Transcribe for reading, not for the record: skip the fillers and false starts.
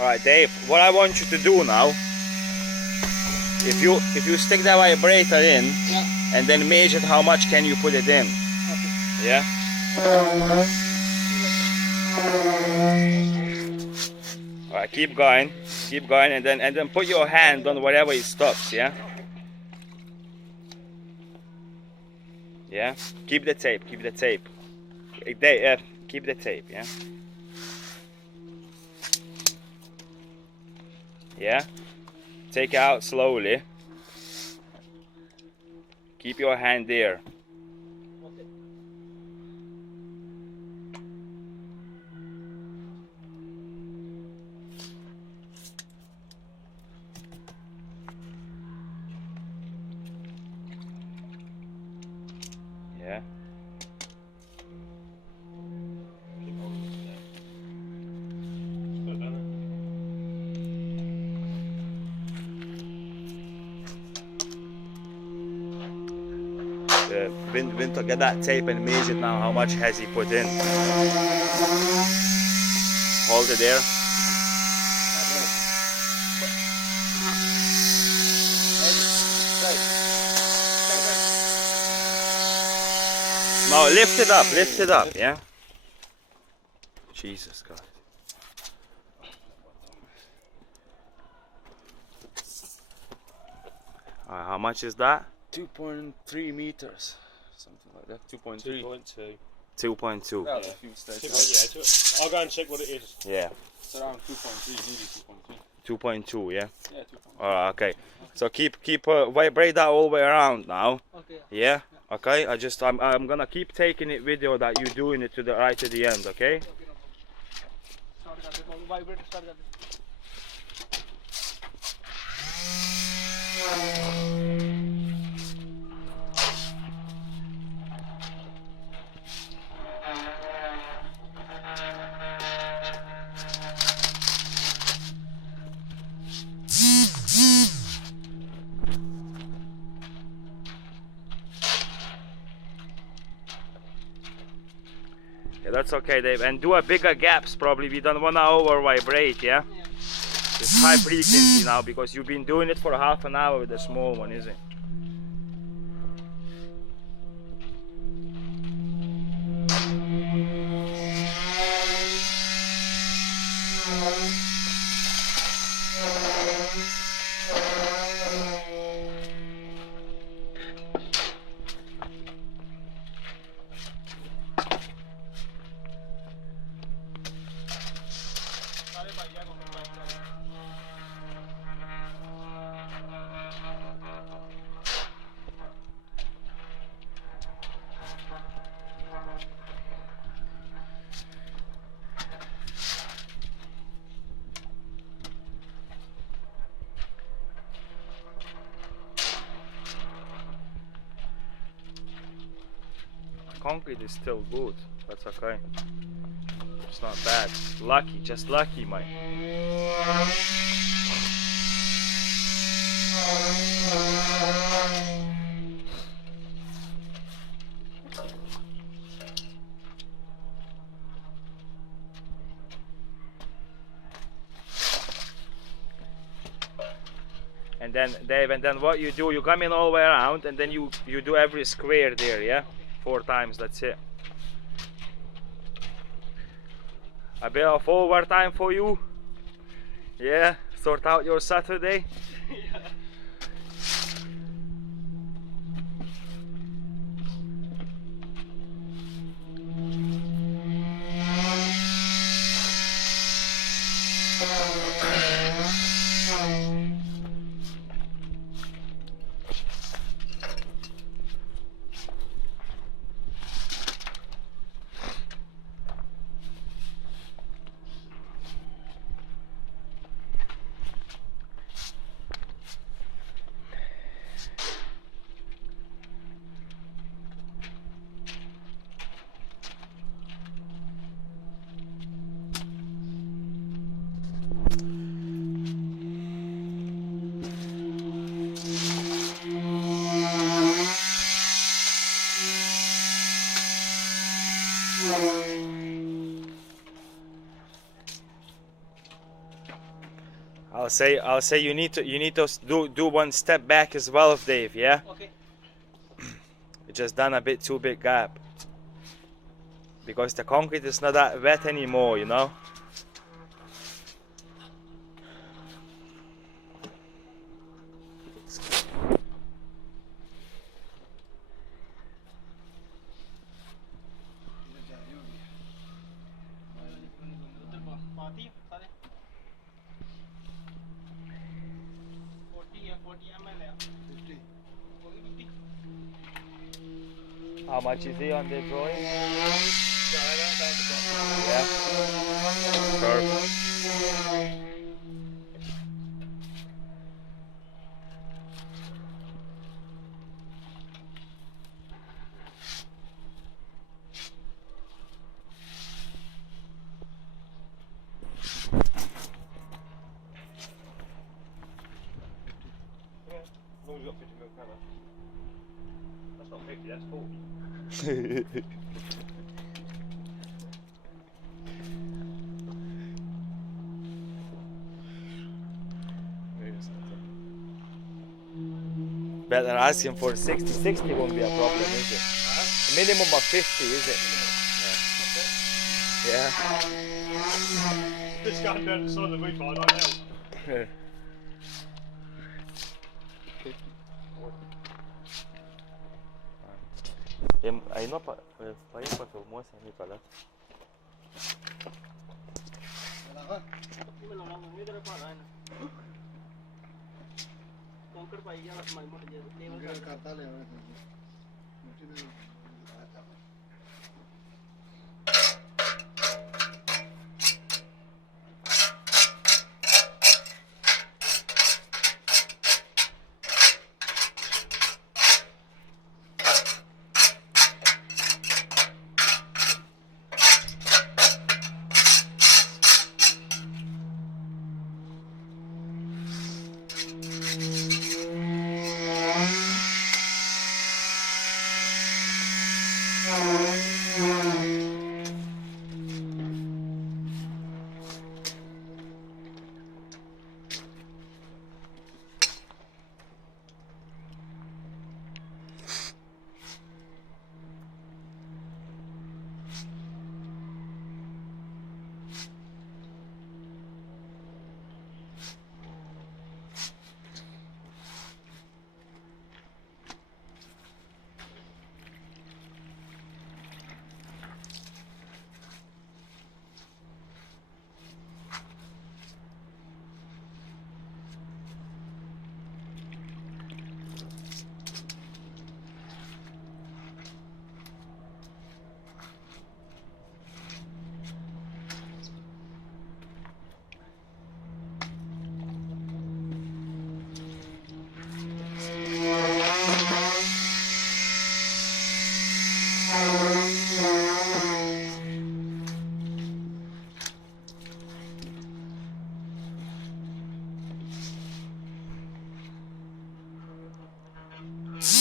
Alright, Dave, what I want you to do now, if you stick that vibrator in, yeah, and then measure how much can you put it in. okay. Yeah? Alright, keep going, and then put your hand on wherever it stops, yeah? Okay. Yeah? Keep the tape. Keep the tape, yeah? Yeah? Take out slowly. Keep your hand there. Okay. Yeah? Winter, get that tape and measure it now. How much has he put in? Hold it there. Now lift it up, yeah? Jesus God. How much is that? 2.3 meters, something like that. 2.3. 2.2. 2.2. Yeah, Yeah, I'll go and check what it is. Yeah. it's around 2.3, nearly 2.3. 2.2, yeah? Yeah, 2.3. Alright, okay. So keep vibrate that all the way around now. Okay. Yeah? Okay, I'm gonna keep taking it video that you're doing it to the right to the end, okay? Okay, no problem. Start कर दे, vibrator start कर दे. Yeah, that's okay, Dave. And do a bigger gaps probably. We don't wanna over vibrate, yeah? Yeah. It's high frequency now because you've been doing it for half an hour with the small one, isn't it? Concrete is still good. That's okay. It's not bad. Lucky, just lucky, mate. And then Dave, and then what you do, you come in all the way around, and then you do every square there, yeah? 4 times, that's it. A bit of overtime for you. Yeah, sort out your Saturday. I'll say you need to do one step back as well, Dave. Yeah. Okay. You just done a bit too big gap because the concrete is not that wet anymore, you know. पाती सारे 40 या 40 ml है 50 होगी 50 How much is he on the drawing? Yeah. Yeah. Perfect. As long as you've got 50 mil cover. That's not 50, that's 40. Better ask him for 60. 60 won't be a problem, is it? Minimum of 50, is it? Yeah. This guy down the side of the roof, I don't know. Yeah. Aí não para filmar sem me falar. कंकड़ पाई गया बस माई मोट जे level करता ले